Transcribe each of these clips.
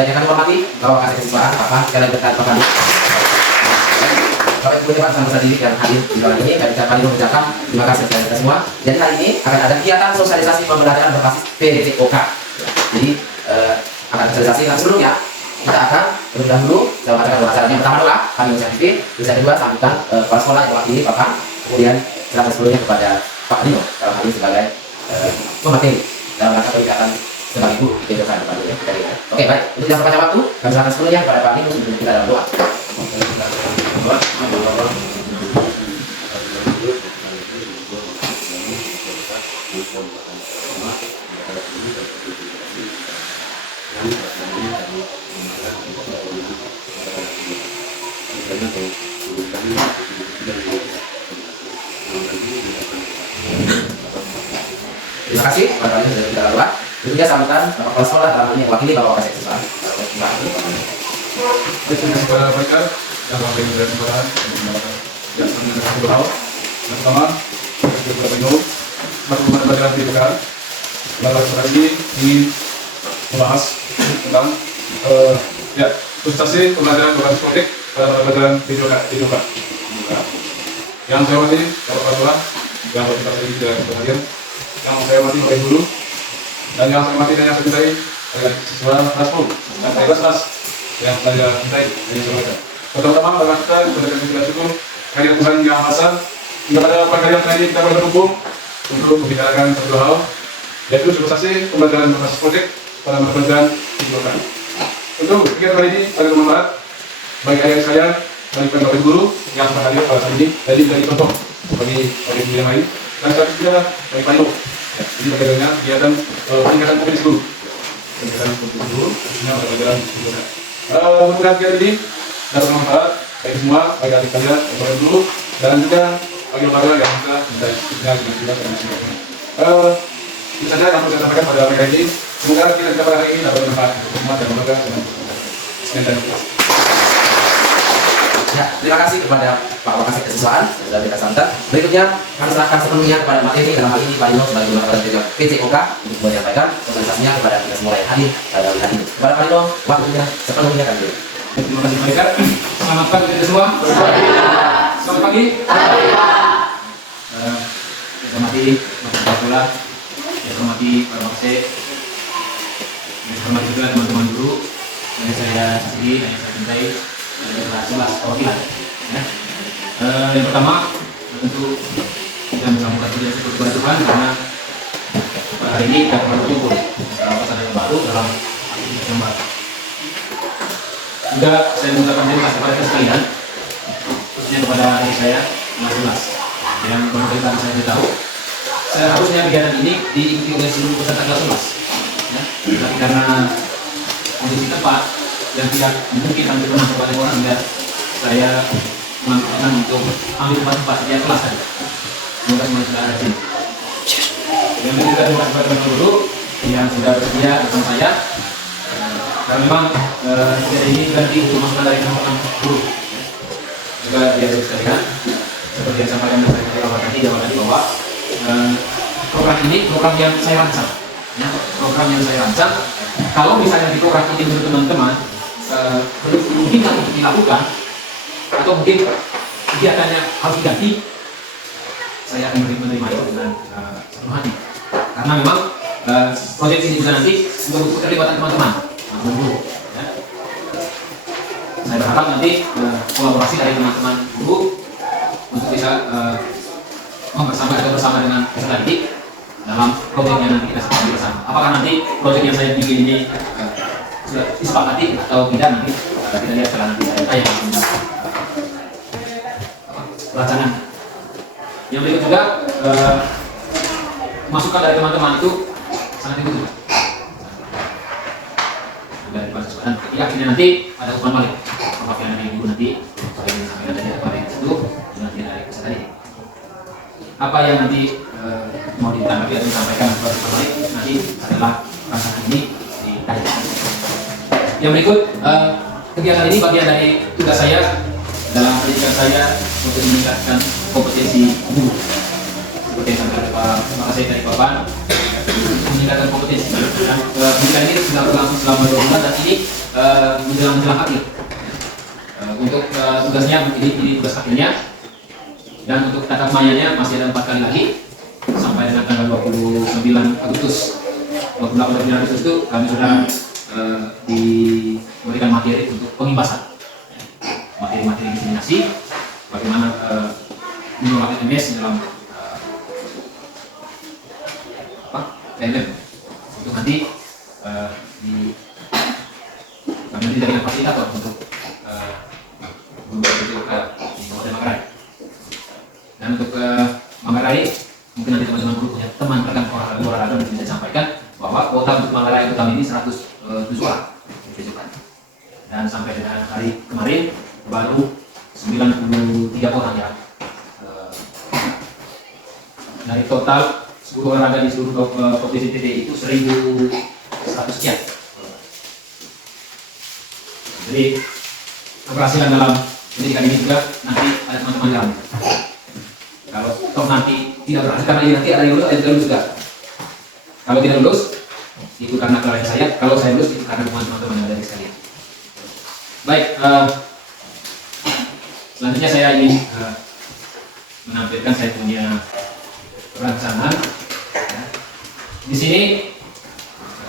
Yang kami hormati Bapak Kasih Kesempatan Bapak sekalian berkat Bapak Bapak Ibu Dewan Pesan Didik yang hadir di dalam ini, kami mengucapkan terima kasih kepada kita semua. Jadi hari ini akan ada kegiatan sosialisasi pembelajaran berbasis PJOK. Jadi akan sosialisasi yang sebelumnya kita akan terlebih dahulu dalam acara yang pertama adalah kami ucapkan terima kasih kedua sambutan kepala sekolah yang mewakili Bapak, kemudian silakan sebelumnya kepada Pak Dino dalam hal ini sebagai pemateri dalam rangka kegiatan sebagai guru di PJOK depannya. Oke, baik, untuk tidak berpanjang waktu kami silakan sebelumnya kepada Pak Dino sebelum kita dalam doa. Terima kasih kepada kalian sudah kita lakukan. Juga sambutan Bapak Kepala Sekolah dalam hal ini wakili Bapak Kasih Kesempatan. Terima kasih kepada mereka yang mengabdi dari kesempatan yang sangat berhal. Yang pertama, kita Bino, melakukan pelajaran PJOK. Pada kesempatan ini ingin membahas tentang sosialisasi pembelajaran berbasis politik pada pelajaran PJOK. Yang saya hormati Bapak Kepala Sekolah, yang kita tadi tidak berhadir, yang saya hormati Bapak Guru, dan yang saya hormati dan yang saya cintai adalah siswa kelas 10 dan saya kelas yang saya cintai dan yang saya hormati. Pertama-tama pada kita berdoa dan syukur kehadirat Tuhan Yang Maha Esa hingga pada pagi hari ini kita berkumpul untuk membicarakan satu hal, yaitu sosialisasi pembelajaran berbasis politik pada pelajaran PJOK. Untuk kegiatan kali ini ada bermanfaat bagi ayah saya, bagi Bapak Guru yang berhadir pada saat ini, jadi menjadi contoh bagi guru yang lain, dan selanjutnya juga bagi Pak Ino. Jadi bagaimana kegiatan peningkatan kompetensi guru, khususnya pada pelajaran PJOK. Untuk kegiatan ini dapat bermanfaat bagi semua, bagi adik saya, Bapak Guru, dan juga bagi lembaga yang kita juga dan sebagainya. Itu saja yang harus saya sampaikan pada mereka ini. Semoga kita pada hari ini dapat bermanfaat untuk semua dan lembaga dan sekian dan Ya, terima kasih kepada Pak Wakasih Kesiswaan yang sudah kita santai. Berikutnya kami serahkan sepenuhnya kepada materi dalam hal ini Pak Dino sebagai Gubernur PJOK untuk menyampaikan sosialisasinya kepada kita semua yang hadir pada hari ini. Kepada Pak Dino, waktunya sepenuhnya kami. terima kasih mereka. Selamat pagi kita semua. Selamat pagi. Saya hormati Bapak Kepala, saya hormati Pak Wakse, saya hormati juga teman-teman guru yang saya kasih dan yang saya cintai. Ada 11 perwakilan. Ya. Yang pertama tentu kita mengucapkan puji syukur kepada Tuhan karena pada hari ini kita berkumpul dalam pasal yang baru dalam aktivitas yang baru. Juga saya mengucapkan terima kasih kepada sekalian, khususnya kepada adik saya Mas Dimas yang memberikan saya beritahu. Seharusnya kegiatan ini diikuti oleh seluruh peserta kelas 11. Ya. Tapi karena kondisi tempat yang tidak memungkinkan untuk menangkap banyak orang, dan saya mengajukan untuk ambil tempat-tempat sedia kelas tadi. Semoga semua sudah ada sini. Yang juga terima kasih kepada guru yang sudah bersedia bersama saya. Karena memang kegiatan ini juga untuk masukan dari teman-teman guru. Juga dia sekalian seperti yang disampaikan oleh saya tadi jawaban di bawah. Program ini program yang saya rancang. Ya, program yang saya rancang. Kalau misalnya di program ini menurut teman-teman belum memungkinkan untuk dilakukan atau mungkin kegiatannya harus diganti, saya akan menerima itu dengan sepenuh hati karena memang proyek ini juga nanti juga butuh keterlibatan teman-teman guru. Ya. Saya berharap nanti kolaborasi dari teman-teman guru untuk bisa bersama dengan peserta didik dalam proyek yang nanti kita sepakati bersama. Apakah nanti proyek yang saya bikin ini sudah disepakati atau tidak, nanti kita lihat setelah nanti saya tanya pelaksanaan. Yang berikut juga masukan dari teman-teman itu sangat dibutuhkan dari mahasiswa, dan yakinnya nanti ada hukuman balik apakah yang dari ibu nanti sebagai yang disampaikan tadi apa yang itu nanti dari peserta tadi apa yang nanti mau ditanggapi atau disampaikan kepada balik nanti adalah rancangan ini ditanya. Yang berikut, kegiatan ini bagian dari tugas saya dalam pendidikan saya untuk meningkatkan kompetensi guru. Seperti yang disampaikan Pak, terima kasih dari Bapak. meningkatkan kompetensi. Dan pendidikan ini sudah berlangsung selama 2 bulan dan ini menjelang akhir. Untuk tugasnya ini tugas akhirnya, dan untuk tatap mayanya masih ada 4 kali lagi sampai dengan tanggal 29 Agustus. 28 Agustus itu kami sudah diberikan materi untuk pengibasan, materi diseminasi bagaimana mengelola MS dalam PMM. Untuk nanti kami nanti dari fasilitator untuk membuat PPOK di Kabupaten Manggarai. Dan untuk Manggarai, mungkin nanti teman-teman guru punya teman rekan olahraga yang bisa sampaikan bahwa kuota untuk Manggarai utama ini 107 orang ditunjukkan. Dan sampai dengan hari kemarin baru 93 orang yang dari total 10 olahraga di seluruh provinsi TTI itu 1.100 sekian. Jadi keberhasilan dalam pendidikan ini juga nanti ada teman-teman dalam. Kalau toh nanti tidak berhasil karena ini nanti ada yang lulus, ada yang lulus juga. Kalau tidak lulus itu karena kelalaian saya, kalau saya lulus itu karena teman-teman yang ada di sekalian. Baik, selanjutnya saya ingin menampilkan saya punya perancangan. Di sini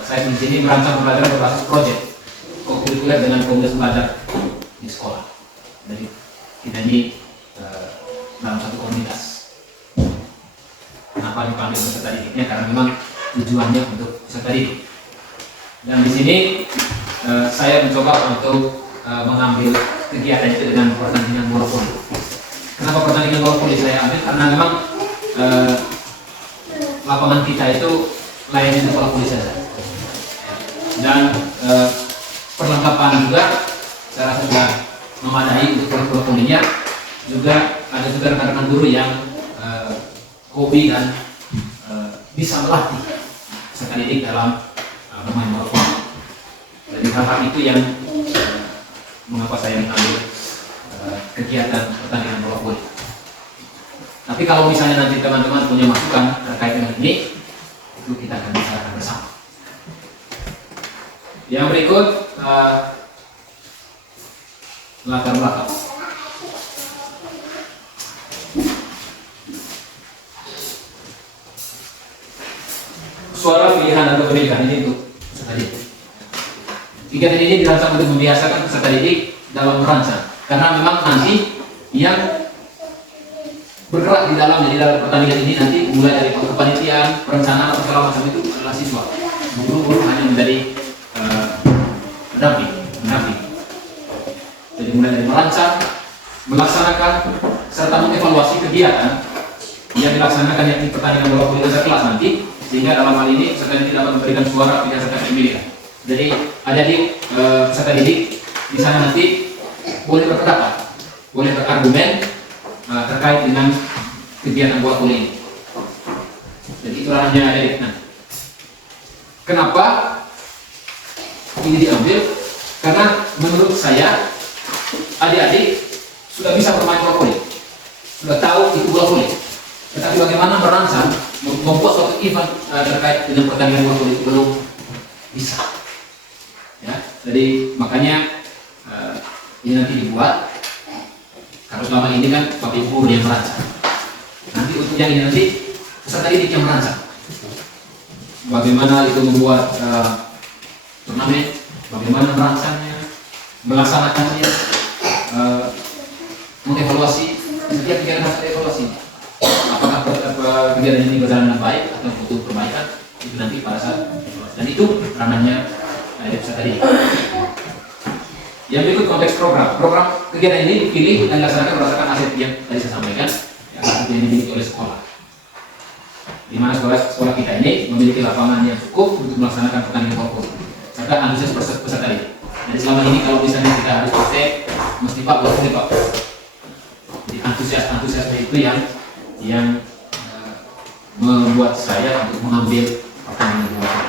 saya di sini merancang pembelajaran berbasis proyek kurikuler dengan komunitas belajar di sekolah. Jadi kita ini dalam satu komunitas. Kenapa dipanggil peserta didiknya? Karena memang tujuannya untuk peserta didik. Dan di sini saya mencoba untuk mengambil kegiatan itu dengan pertandingan bola voli. Kenapa pertandingan bola voli saya ambil? Karena memang lapangan kita itu layaknya bola voli saja. Dan perlengkapan juga saya rasa sudah memadai untuk bola volinya. Juga ada juga rekan-rekan guru yang hobi dan bisa melatih peserta didik dalam bermain bola voli. Jadi hal-hal itu yang mengapa saya mengambil kegiatan pertandingan bola voli. Tapi kalau misalnya nanti teman-teman punya masukan terkait dengan ini, itu kita akan bicarakan bersama. Yang berikut latar belakang. Suara pilihan atau pendidikan ini untuk peserta didik. Kegiatan ini dirancang untuk membiasakan peserta didik dalam merancang, karena memang nanti yang bergerak di dalam pertandingan ini nanti mulai dari kepanitiaan, perencanaan atau segala macam itu adalah siswa. Guru-guru hanya menjadi pendamping. Jadi mulai dari merancang, melaksanakan, serta mengevaluasi kegiatan yang dilaksanakan yang di pertandingan bola voli antar kelas nanti, sehingga dalam hal ini peserta didik dapat memberikan suara pilihan serta pemilihan. Jadi adik-adik peserta didik di sana nanti boleh berpendapat, boleh berargumen terkait dengan kegiatan bola voli ini. Jadi itu ranahnya adik-adik. Nah, kenapa ini diambil? Karena menurut saya adik-adik sudah bisa bermain bola voli, sudah tahu itu bola voli. Tetapi bagaimana merancang, membuat suatu event terkait dengan pertandingan bola voli itu belum bisa. Ya, jadi makanya ini nanti dibuat. Kalau selama ini kan Bapak Ibu yang merancang. Nanti untuk yang ini nanti peserta didik yang merancang. Bagaimana itu membuat turnamen, bagaimana merancangnya, melaksanakannya, mengevaluasi setiap kegiatan harus evaluasi. Apakah kegiatan ini berjalan dengan baik atau butuh perbaikan, itu nanti pada saat evaluasi. Dan itu ranahnya peserta didik. Yang berikut konteks program. Program kegiatan ini dipilih dan dilaksanakan berdasarkan aset yang tadi saya sampaikan, yang dimiliki oleh sekolah. Di mana sekolah kita ini memiliki lapangan yang cukup untuk melaksanakan pertandingan bola voli, serta antusias peserta didik. Jadi selama ini kalau misalnya kita harus praktek, mesti Pak bola voli Pak. Jadi antusiasme itu yang membuat saya untuk mengambil pertandingan bola voli.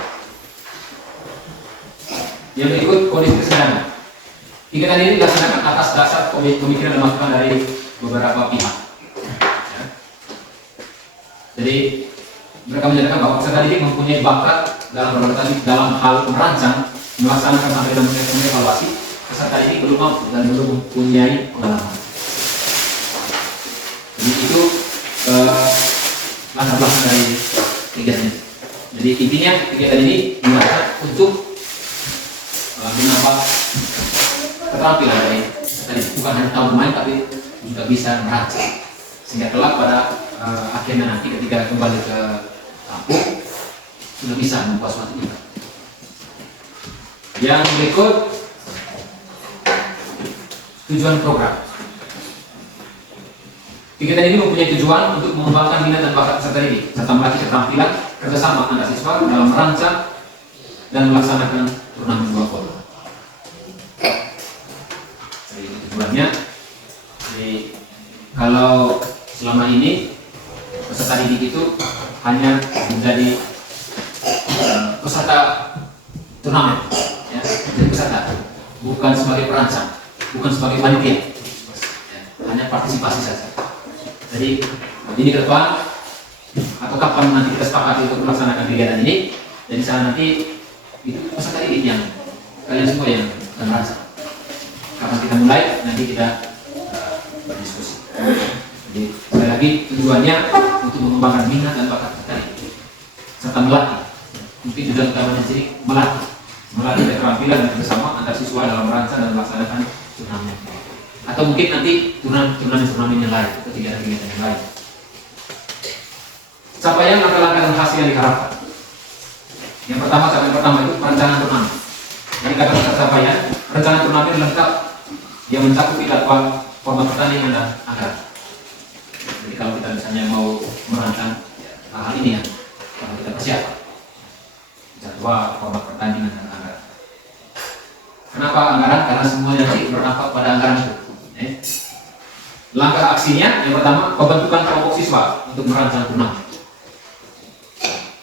Yang berikut kondisi kesenjangan. Kegiatan ini dilaksanakan atas dasar pemikiran dan masukan dari beberapa pihak. Ya. Jadi mereka menyatakan bahwa peserta didik mempunyai bakat dalam berorientasi dalam hal merancang, melaksanakan sampai dan mengevaluasi. Peserta didik belum mampu dan belum mempunyai pengalaman. Jadi itu latar belakang dari kegiatan ini. Jadi intinya kegiatan ini dilakukan untuk menambah keterampilan dari peserta didik, bukan hanya tahu bermain tapi juga bisa merancang, sehingga kelak pada akhirnya nanti ketika kembali ke kampung sudah bisa membuat suatu event. Yang berikut tujuan program. Kegiatan ini mempunyai tujuan untuk mengembangkan minat dan bakat peserta didik serta melatih keterampilan kerjasama antar siswa dalam merancang dan melaksanakan turnamen bola voli. Jadi tujuannya, jadi kalau selama ini peserta didik itu hanya menjadi peserta turnamen, ya, menjadi peserta, bukan sebagai perancang, bukan sebagai panitia, ya, hanya partisipasi saja. Jadi ini ke depan atau kapan nanti kita sepakati untuk melaksanakan kegiatan ini, jadi sana nanti itu peserta didik yang kalian semua yang akan merancang. Kapan kita mulai, nanti kita berdiskusi. Jadi sekali lagi tujuannya untuk mengembangkan minat dan bakat peserta didik serta melatih. Mungkin tujuan utamanya sendiri melatih keterampilan dan kerjasama antar siswa dalam merancang dan melaksanakan turnamen. Atau mungkin nanti turnamen yang lain, kegiatan-kegiatan yang lain. Capaian langkah-langkah dan hasil yang diharapkan. Yang pertama, capaian pertama itu perencanaan turnamen. Jadi kata-kata capaian, rencana turnamen lengkap yang mencakup format pertandingan dan anggaran. Jadi kalau kita misalnya mau merancang hal ini ya, kalau kita persiapkan jadwal, format pertandingan dan anggaran. Kenapa anggaran? Karena semuanya nanti berdampak pada anggaran itu. Langkah aksinya, yang pertama pembentukan kelompok siswa untuk merancang turnamen.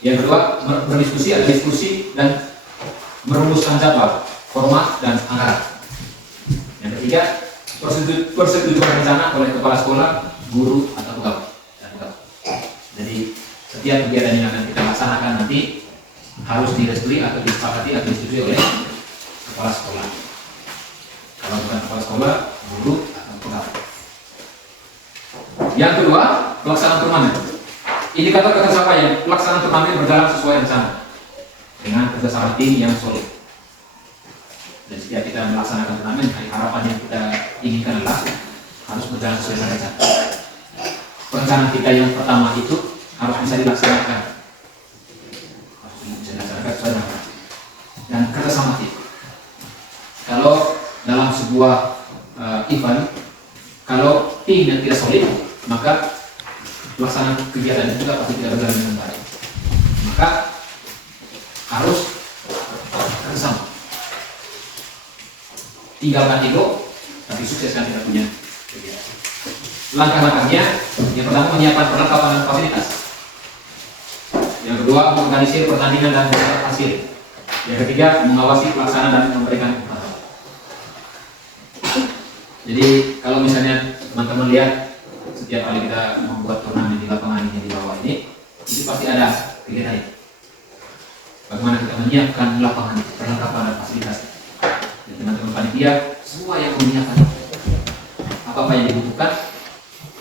Yang kedua, berdiskusi, ada diskusi dan merumuskan jadwal, format dan anggaran. Yang ketiga, persetujuan rencana oleh kepala sekolah, guru atau pegawai. Jadi setiap kegiatan yang akan kita laksanakan nanti harus direstui atau disepakati atau disetujui oleh kepala sekolah. Kalau bukan kepala sekolah, guru atau pegawai. Yang kedua, pelaksanaan turnamen. Indikator capaian pelaksanaan turnamen berjalan sesuai rencana dengan kerjasama tim yang solid. Dan setiap kita melaksanakan turnamen, harapan yang kita inginkan adalah harus berjalan sesuai dengan rencana. Perencanaan kita yang pertama itu harus bisa dilaksanakan, sesuai dengan dan kerjasama tim. Kalau dalam sebuah event, kalau tim yang tidak solid, maka pelaksanaan kegiatan itu juga pasti tidak berjalan dengan baik. Maka harus bersama. Tinggalkan ego, tapi sukseskan kita punya kegiatan. Langkah-langkahnya, yang pertama menyiapkan perlengkapan dan fasilitas. Yang kedua, mengorganisir pertandingan dan hasil. Yang ketiga, mengawasi pelaksanaan dan memberikan pengetahuan. Jadi kalau misalnya teman-teman lihat setiap kali kita membuat turnamen di lapangan ini di bawah ini, itu pasti ada kegiatan itu. Bagaimana kita menyiapkan lapangan, perlengkapan dan fasilitas. Dan teman-teman panitia semua yang menyiapkan apa-apa yang dibutuhkan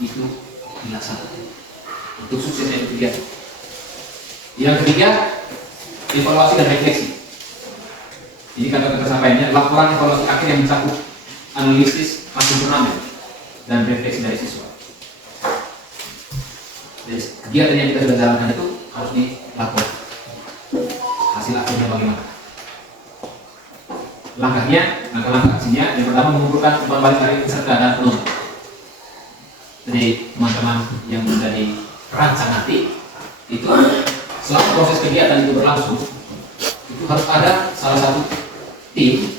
itu dilaksanakan untuk suksesnya kegiatan. Yang ketiga, evaluasi dan refleksi. Ini kata-kata sampainya, laporan evaluasi akhir yang mencakup analisis hasil turnamen dan refleksi dari siswa. Jadi kegiatan yang kita sudah jalankan itu harus dilapor. Hasil akhirnya bagaimana? Langkah-langkah aksinya, yang pertama mengumpulkan umpan balik dari peserta dan penonton. Jadi teman-teman yang menjadi perancang nanti itu selama proses kegiatan itu berlangsung, itu harus ada salah satu tim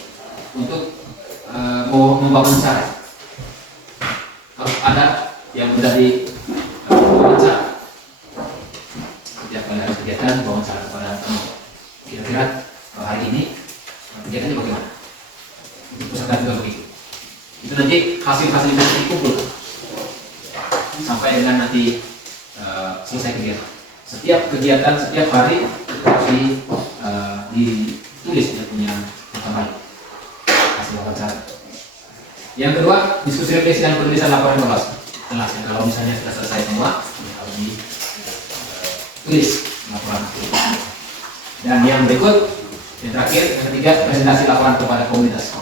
untuk membangun acara. Harus ada yang menjadi wawancara. Setiap kali ada kegiatan, wawancara kepada penonton. Kira-kira hari ini kegiatannya bagaimana? Untuk peserta juga begitu. Itu nanti hasil-hasil itu dikumpulkan sampai dengan nanti selesai kegiatan. setiap kegiatan setiap hari harus ditulis dia punya baik hasil wawancara. Yang kedua, diskusi refleksi dan penulisan laporan evaluasi. Jelas ya, kalau misalnya sudah selesai semua harus ditulis laporan. Dan yang berikut, yang terakhir, yang ketiga, presentasi laporan kepada komunitas.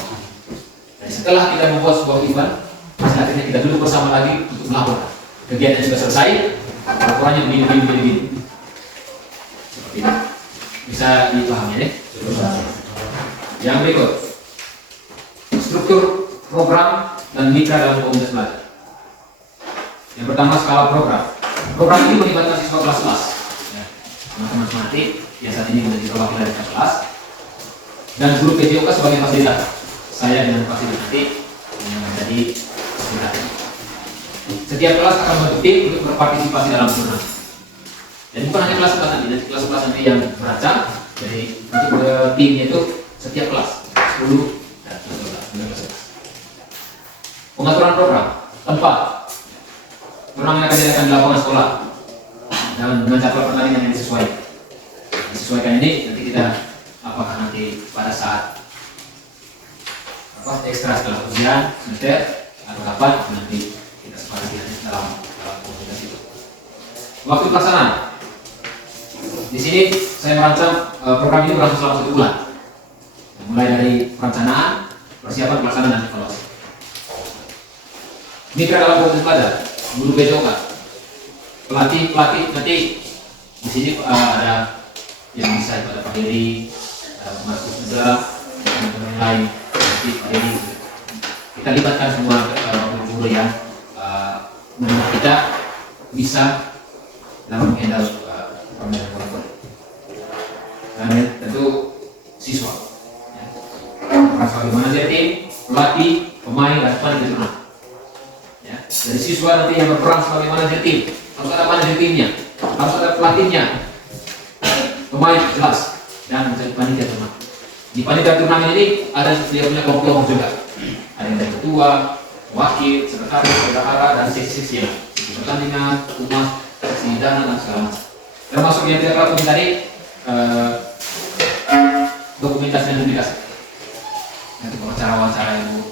Dan setelah kita membuat sebuah event, akhirnya kita duduk bersama lagi untuk melaporkan. Kegiatan sudah selesai, laporannya begini. Seperti ini. Bisa dipahami ya? Yang berikut, struktur program dan mitra dalam komunitas belajar. Yang pertama, skala program. Program ini melibatkan siswa kelas-kelas. Ya. Teman-teman matematik yang saat ini menjadi perwakilan kelas dan guru PJOK sebagai fasilitator. Saya dengan fasilitator yang menjadi fasilitator. Setiap kelas akan membentuk tim untuk berpartisipasi dalam turnamen. Dan bukan hanya kelas nanti, dan kelas-kelas nanti yang merancang. Jadi untuk timnya itu setiap kelas 10 dan 12. Pengaturan program, tempat turnamen akan diadakan di lapangan sekolah dan dengan jadwal pertandingan yang disesuaikan ini nanti kita apakah nanti pada saat ekstra setelah ujian semester atau kapan nanti kita sepakati dalam komunitas itu. Waktu pelaksanaan. Di sini saya merancang program ini berlangsung selama 1 bulan. Mulai dari perencanaan, persiapan, pelaksanaan dan evaluasi. Mitra dalam komunitas belajar, guru PJOK, pelatih nanti di sini ada yang bisa itu ada Pak Heri, Mas Kusnegara, dan teman-teman lain. Nanti Pak Heri kita libatkan semua guru yang menurut kita bisa dalam menghandle permainan. Dan tentu siswa. Bagaimana jadi tim, pelatih, pemain, dan panitia. Ya, dari siswa nanti yang berperan sebagai manajer tim, harus ada manajer timnya, harus ada pelatihnya, pemain jelas, dan menjadi panitia turnamen. Di panitia turnamen ini ada dia punya kelompok juga, ada yang dari ketua, wakil, sekretaris, bendahara, dan seksi-seksi pertandingan, humas, seksi dana dan segala macam. Termasuk yang kita lakukan tadi dokumentasi dan publikasi. Nanti wawancara yang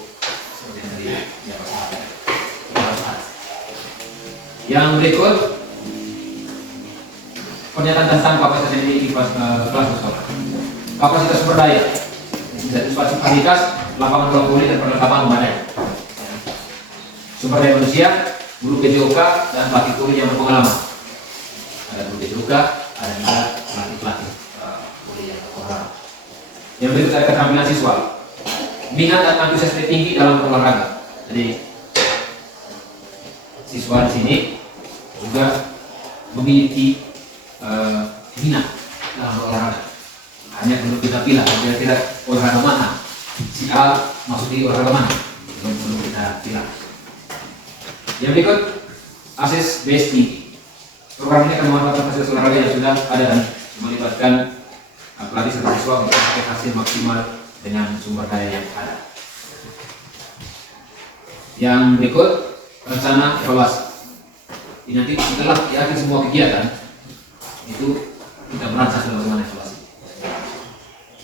seperti yang tadi ya Pak. Yang berikut pernyataan tentang kapasitas yang dimiliki kelas sekolah. Kapasitas sumber daya, fasilitas, lapangan ruang guru dan perlengkapan memadai. Sumber daya manusia, guru PJOK dan pelatih tuli yang berpengalaman. Ada guru PJOK, ada juga pelatih tuli yang berpengalaman. Yang berikut ada keterampilan siswa, minat dan antusiasme tinggi dalam berolahraga. Jadi siswa di sini juga memiliki minat dalam berolahraga. Hanya perlu kita pilih kira-kira olahraga mana, si A masuk di olahraga mana, perlu kita pilih. Yang berikut akses BST. Program ini akan memanfaatkan fasilitas olahraga yang sudah ada dan melibatkan pelatih serta siswa untuk mencapai hasil maksimal dengan sumber daya yang ada. Yang berikut rencana evaluasi. Ini nanti setelah akhir semua kegiatan itu kita merancang bagaimana evaluasi.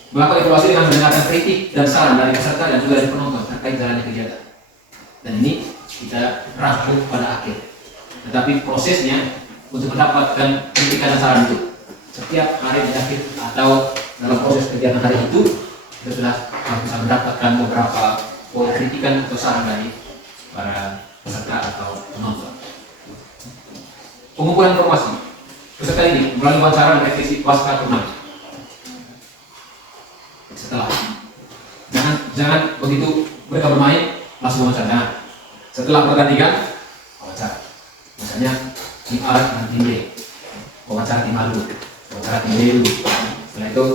Melakukan evaluasi dengan mendengarkan kritik dan saran dari peserta dan juga dari penonton terkait jalannya kegiatan. Dan ini kita rangkum pada akhir. Tetapi prosesnya untuk mendapatkan kritikan dan saran itu setiap hari di akhir atau dalam proses kegiatan hari itu kita sudah bisa mendapatkan beberapa poin kritikan atau saran dari para peserta atau penonton. Pengumpulan informasi peserta ini melalui wawancara dan revisi pasca turnamen. Setelah jangan begitu mereka bermain langsung wawancara. Setelah pertandingan wawancara. Misalnya tim A dan tim B, wawancara tim A dulu, wawancara tim B dulu. Setelah itu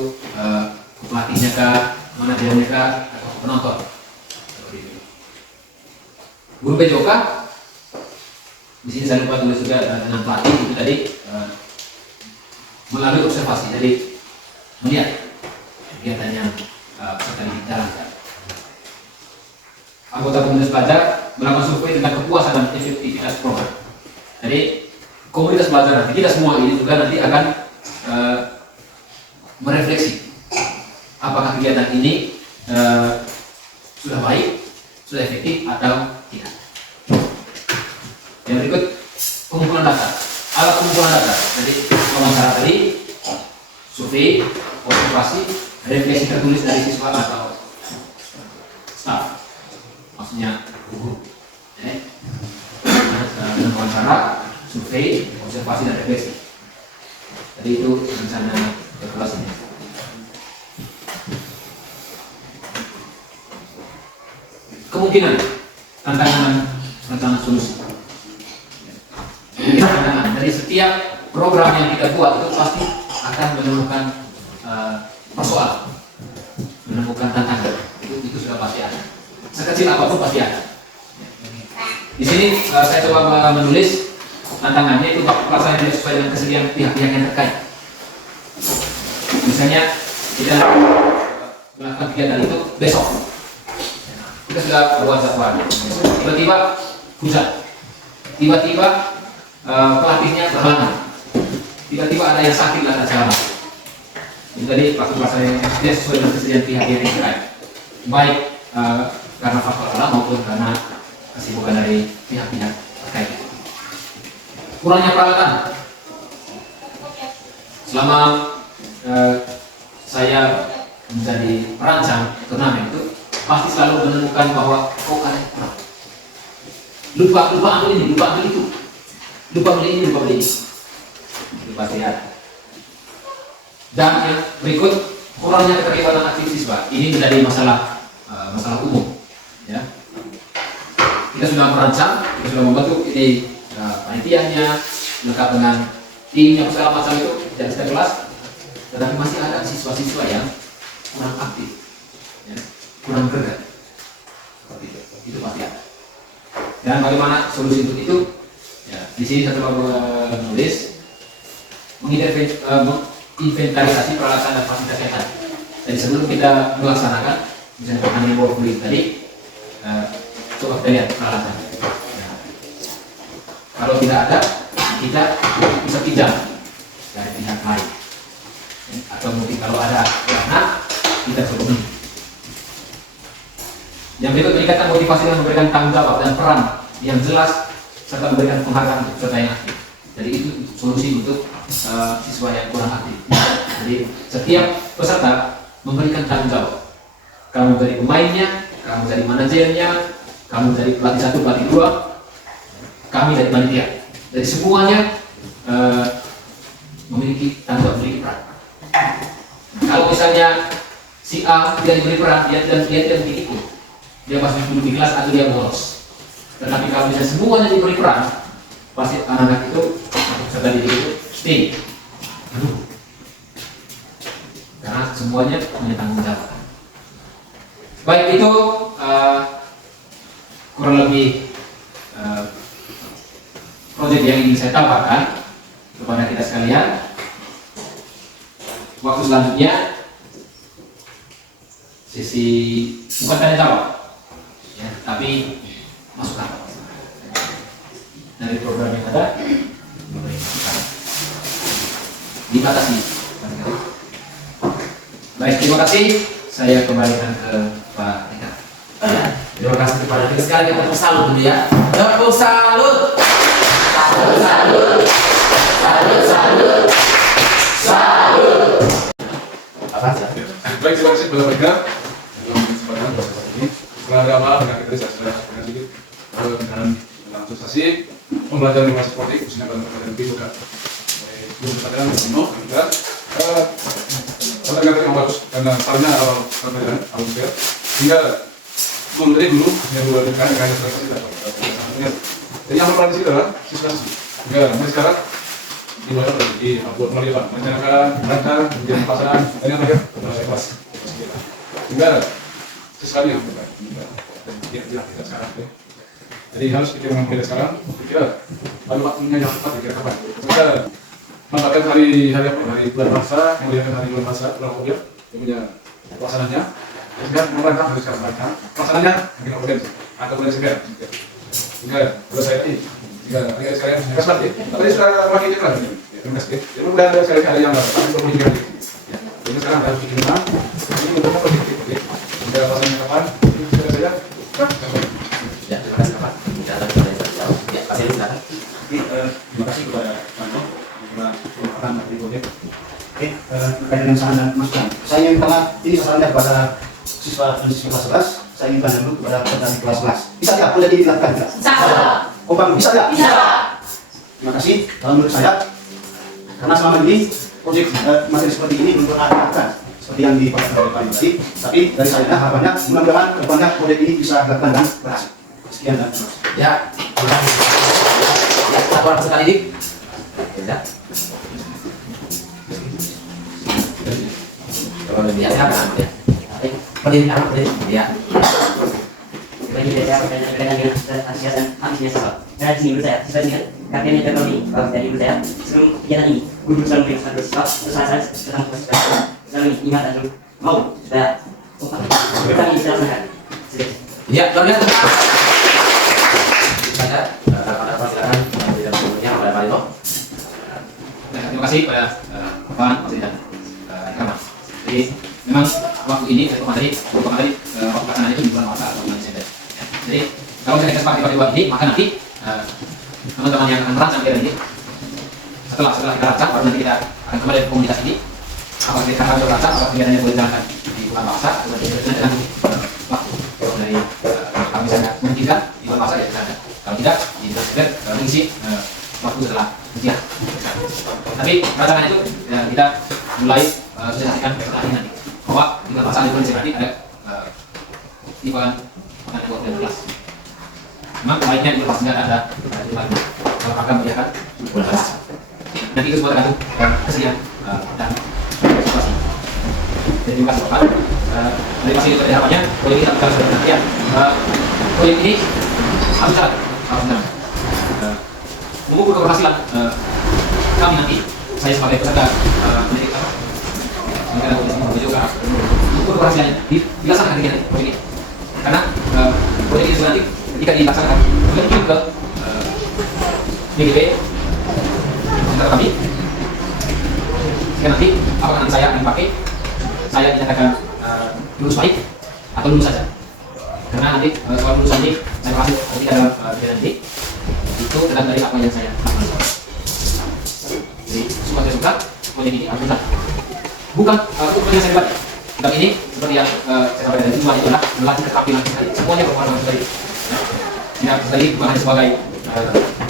pelatihnya kah, manajernya kah, atau penonton. Seperti itu. Guru PJOK di sini saya lupa tulis juga dengan pelatih itu tadi melalui observasi, jadi melihat kegiatan yang peserta dijalankan. Anggota komunitas belajar melakukan survei tentang kepuasan dan efektivitas program. Jadi komunitas belajar nanti, kita semua ini juga nanti akan merefleksi apakah kegiatan ini sudah baik, sudah efektif atau tidak. Yang berikut, pengumpulan data. Alat pengumpulan data. Jadi wawancara tadi, survei, observasi, refleksi tertulis dari siswa atau staff, maksudnya guru. Dengan wawancara, survei, observasi dan refleksi. Jadi itu rencana kelas ini. Kemungkinan tantangan solusi. Dari setiap program yang kita buat itu pasti akan menemukan persoalan, menemukan tantangan. Itu sudah pasti ada. Sekecil apapun pasti ada. Di sini saya coba menulis tantangannya itu pelaksanaan yang sesuai dengan kesediaan pihak-pihak yang terkait. Misalnya kita melakukan kegiatan itu besok, kita sudah buat jadwal. Tiba-tiba hujan, tiba-tiba pelatihnya berhalangan, tiba-tiba ada yang sakit dan acara. Itu tadi waktu pelaksanaan yang sesuai dengan kesediaan pihak-pihak yang terkait, baik karena faktor alam maupun karena kesibukan dari pihak-pihak terkait. Kurangnya peralatan. Selama saya menjadi perancang turnamen itu pasti selalu menemukan bahwa ada kurang. Lupa ambil ini, lupa ambil itu, lupa beli ini, lupa beli ini. Itu pasti ada. Dan yang berikut, kurangnya keterlibatan aktif siswa. Ini menjadi masalah umum. Ya. Kita sudah merancang, kita sudah membentuk ini panitianya, lengkap dengan timnya segala macam itu dari setiap kelas, tetapi masih ada siswa-siswa yang kurang aktif, ya, kurang bergerak. Itu pasti ada. Dan bagaimana solusi untuk itu? Ya, di sini saya coba menulis menginventarisasi peralatan dan fasilitas yang ada. Jadi sebelum kita melaksanakan, misalnya mengenai workflow tadi, coba kita lihat peralatan. Ya. Kalau tidak ada, kita bisa pinjam dari pihak lain. Atau mungkin kalau ada dana, kita coba. Yang berikut, meningkatkan motivasi dan memberikan tanggung jawab dan peran yang jelas serta memberikan penghargaan untuk peserta yang aktif. Jadi itu solusi untuk siswa yang kurang aktif. Jadi setiap peserta memberikan tanggung jawab. Kamu dari pemainnya, kamu dari manajernya, kamu dari pelatih 1, pelatih 2, kami dari panitia. Jadi semuanya memiliki tanggung jawab, memiliki peran. Kalau misalnya si A tidak diberi peran, dia tidak ikut. Dia pasti duduk di kelas atau dia bolos. Tetapi kalau misalnya semuanya diberi peran, pasti anak-anak itu peserta didik itu stay. Karena semuanya punya tanggung jawab. Baik, itu kurang lebih proyek yang ingin saya tawarkan kepada kita sekalian. Waktu selanjutnya sisi bukan tanya jawab, ya, tapi masukan dari program yang ada, dibatasi. Baik, terima kasih. Saya kembalikan ke Pak Eka. Terima kasih kepada kita sekali, kita tepuk salut dulu ya. Tepuk salut. Salut, salut. Salut, salut. Salut. Apa sih? Baik, terima kasih kepada mereka dalam kesempatan bersama ini. Setelah agama, dengan kita saya sudah sampaikan sedikit dengan sosialisasi pembelajaran lingkungan sportif, khususnya dalam pembelajaran video kan. Belum kesadaran, Bino, juga kata-kata yang bagus karena caranya awal pembelajaran, awal fair, hingga memberi dulu yang dulu ada kayak sosialisasi. Jadi yang berperan di sini adalah sosialisasi. Hingga mulai sekarang dimulai di buat melalui apa? Merencanakan, merancang, kemudian pelaksanaan, dan yang terakhir kelas. Hingga sesuatu yang terbaik. Kita sekarang. Jadi harus kita mengambil sekarang. Kira lalu waktunya yang tepat dikira kapan? Kita mengatakan hari apa? Hari bulan puasa, kemudian hari bulan puasa, bulan Oktober, kemudian pelaksananya. Sehingga merancang harus sekarang merancang. Pelaksananya mungkin Oktober atau bulan September. Hingga selesai ini Tiga sekalian ringkas lagi. Tadi sudah makin jelas. Ringkas ya. Jadi udah ada sekali yang lain. Tapi perlu diganti. Jadi sekarang harus bikin nama. Ini bentuknya positif. Udah pasangnya kapan? Sudah saja. Ya, terima kasih Pak. Ya, kasih dulu silakan. Terima kasih kepada Mano yang merupakan materi proyek. Oke, terkait dengan saran dan masukan. Saya ingin minta ini sarannya kepada siswa dan siswa kelas 11. Saya ingin tanya dulu kepada peserta di kelas 11. Bisa tidak proyek ini dilakukan? Bisa. Oh bang, bisa tidak? Bisa. Terima kasih. Kalau menurut saya, karena selama ini proyek materi seperti ini belum pernah dilakukan seperti yang dipakai oleh Pak Yudi. Tapi dari saya harapannya mudah-mudahan kedepannya proyek ini bisa dilakukan dengan berhasil. Sekian dan terima kasih. Ya, laporan peserta didik. Ya. Ya, silakan. Ya. Berdiri, berdiri. Ya. Bagi saya berkaitan dengan antusias dan ambisinya siswa. Karena di sini menurut saya, siswa ini kan KPN yang terlalu dari menurut saya, sebelum kegiatan ini, guru selalu memberikan kepada siswa, terus saya tentang siswa selalu ingat dan selalu mau supaya kegiatan ini bisa dilaksanakan. Ya, luar biasa. Saja, silakan tidak sebelumnya oleh Pak Lino. Terima kasih pada Bapak Masih dan Rama. Jadi memang waktu ini waktu pelaksanaan itu di bulan Maret atau bulan Desember. Jadi kalau misalnya kita sepakat di ini, maka nanti teman-teman yang akan merancang kegiatan ini setelah kita rancang, baru nanti kita akan kembali ke komunitas ini. Apakah kita akan merancang, apakah kegiatannya boleh dijalankan di bulan puasa atau dengan waktu dari kalau misalnya memungkinkan di bulan puasa ya dijalankan. Kalau tidak, di bulan Desember mengisi waktu setelah ujian. Tapi rancangan itu ya, kita mulai sosialisasikan setelah ini nanti bahwa di bulan puasa di bulan Desember nanti ada event makan buat kelas. Memang baiknya di bulan puasa ada kalau akan meriahkan bulan puasa. Nanti itu semua tergantung kesediaan dan situasi. Jadi terima kasih Bapak. Dari masih itu harapannya proyek ini kita sudah penantian. Proyek ini harus jalan, harus jalan. Mengukur keberhasilan kami nanti, saya sebagai peserta mendidik juga mengukur keberhasilannya dilaksanakan kegiatan proyek ini. Karena proyek ini nanti ketika dilaksanakan menuju ke DGP antara kami, jika nanti apakah nanti saya akan dipakai, saya dinyatakan lulus baik atau lulus saja. Karena nanti soal lulusan ini saya berhasil ketika dalam kegiatan nanti itu tergantung dari apa yang saya lakukan. Jadi suka saya suka, proyek ini harus benar. Bukan untuk yang saya buat. Tetapi ini seperti yang saya sampaikan tadi, semuanya adalah melatih keterampilan kita. Semuanya berhubungan dengan tadi. Tidak tadi bukan hanya sebagai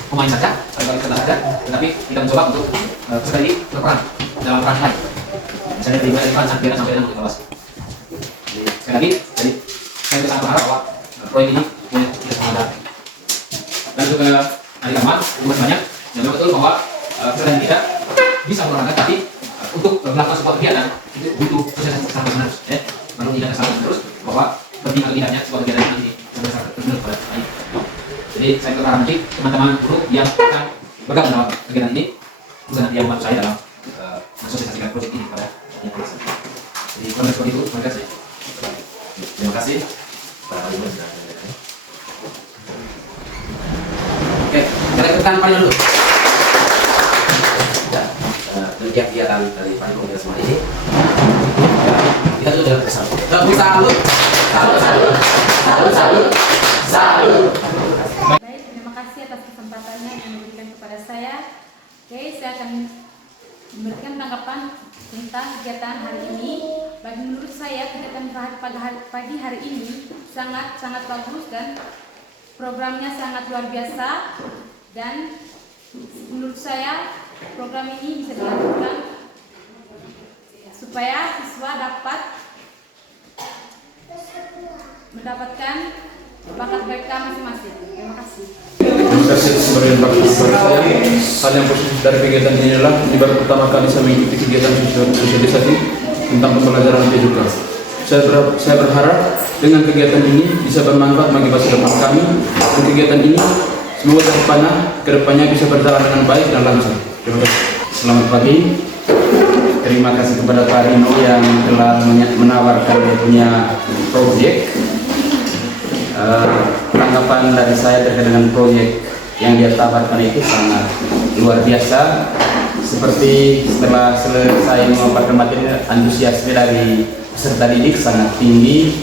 pemain saja, sebagai peserta saja, tetapi kita mencoba untuk peserta ini berperan dalam peran lain. Misalnya dari peran sampai dengan lolos. Sekali lagi, jadi saya sangat berharap bahwa proyek ini boleh kita semangat. Dan juga adik teman, juga banyak yang betul bahwa peserta kita bisa berolahraga, tapi untuk melakukan sebuah kegiatan itu butuh proses yang sangat menerus, ya. Baru tidak sangat menerus bahwa penting atau tidaknya sebuah kegiatan ini berdasarkan terus pada lain. Jadi saya berharap nanti teman-teman guru yang akan bergabung dalam kegiatan ini bukan nanti yang membantu saya dalam mensosialisasikan proyek ini kepada yang kelas. Jadi kurang seperti itu, terima kasih. Terima kasih. Oke, kita ikutkan Pak Lino dulu. Demikian kegiatan dari Pak Lino kita semua ini. Kita tutup dengan salut. Salut. Baik, terima kasih atas kesempatannya yang diberikan kepada saya. Oke, saya akan memberikan tanggapan tentang kegiatan hari ini. Bagi menurut saya kegiatan pada pagi hari ini sangat bagus dan programnya sangat luar biasa, dan menurut saya program ini bisa dilakukan supaya siswa dapat mendapatkan bakat mereka masing-masing. Terima kasih. Terima kasih sebagai bakat saya. Hal yang positif dari kegiatan ini adalah di baru pertama kali saya mengikuti kegiatan sosialisasi tentang pembelajaran PJK. Saya berharap dengan kegiatan ini bisa bermanfaat bagi masa depan kami, dan kegiatan ini semoga kedepannya bisa berjalan dengan baik dan lancar. Terima kasih. Selamat pagi. Terima kasih kepada Pak Rino yang telah menawarkan dia punya proyek. Tanggapan dari saya terkait dengan proyek yang dia tawarkan itu sangat luar biasa. Seperti setelah selesai memaparkan materi, antusiasme dari peserta didik sangat tinggi,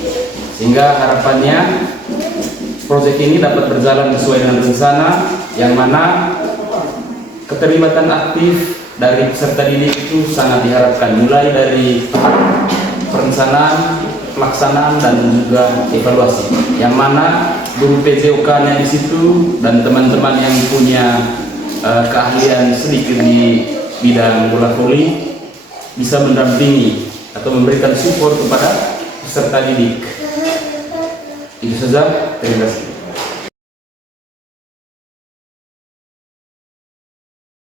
sehingga harapannya proyek ini dapat berjalan sesuai dengan rencana, yang mana keterlibatan aktif dari peserta didik itu sangat diharapkan, mulai dari perencanaan, pelaksanaan, dan juga evaluasi, yang mana guru PJOK-nya di situ dan teman-teman yang punya keahlian sedikit di bidang bola voli bisa mendampingi atau memberikan support kepada peserta didik. Itu saja, terima kasih.